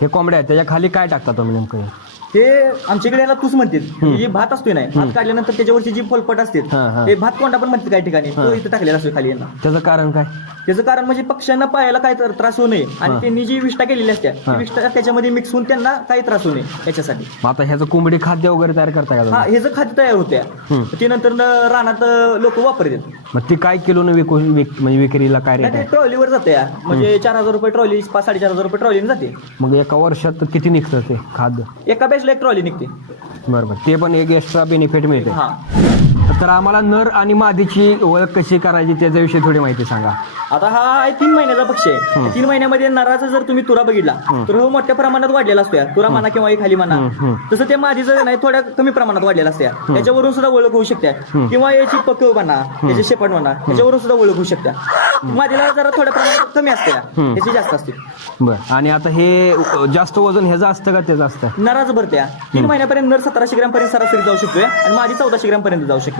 हे कोंबड्या आहेत त्याच्या खाली काय टाकता तुम्ही नेमकं हे? हे आमच्याकडे याला तूच म्हणतील जे भात असतोय ना भात काढल्यानंतर त्याच्यावरची जी फलपट असते हा. ते भात कोंडा पण म्हणते काही ठिकाणी तो इथं टाकलेला असतो खाली यांना. त्याचं कारण काय? त्याचं कारण म्हणजे पक्ष्यांना पायाला काय त्रास होऊ नये आणि त्यांनी जी विष्ठा केलेली असते ती विष्ठा त्याच्यामध्ये मिक्स होऊन त्यांना काही त्रास होऊ नये याच्यासाठी. मग आता ह्याचं कोंबडी खाद्य वगैरे तयार करताय का हा तुम्ही? हे जर खाद्य तयार होत्या ते नंतर रानात लोक वापरतात. मग ती काय किलोनं म्हणजे विक्रीला काय रेट नाही, ते आहे? ट्रॉलीवर जाते म्हणजे 4,000 रुपये ट्रॉली 5,500 रुपये ट्रॉलीने जाते. मग एका वर्षात किती निघतं ते खाद्य? एका बॅचला एक ट्रॉली निघते. बरोबर, ते पण एक एक्स्ट्रा बेनिफिट मिळते. हा तर आम्हाला नर आणि मादीची ओळख कशी करायची त्याच्याविषयी थोडी माहिती सांगा. आता हा आहे 3 महिन्याचा पक्षी आहे. 3 महिन्यामध्ये नराचा जर तुम्ही तुरा बघितला तर हो मोठ्या प्रमाणात वाढलेला असतो तुरा म्हणा किंवा खाली म्हणा. तसं ते मादीचं नाही थोड्या कमी प्रमाणात वाढलेला असते याच्यावरून सुद्धा ओळख होऊ शकते किंवा याची पकव म्हणा याचे शेपट म्हणा याच्यावरून सुद्धा ओळख होऊ शकते. मादीला जरा थोड्या प्रमाणात कमी असते याची जास्त असते. बरं, आणि आता हे जास्त वजन ह्याचं असतं का त्याचं असतं? नराचं भरत्या 3 महिन्यापर्यंत नर 1700 ग्रॅम पर्यंत सरासरी जाऊ शकतोय आणि मादी 1400 ग्रॅम पर्यंत जाऊ शकते.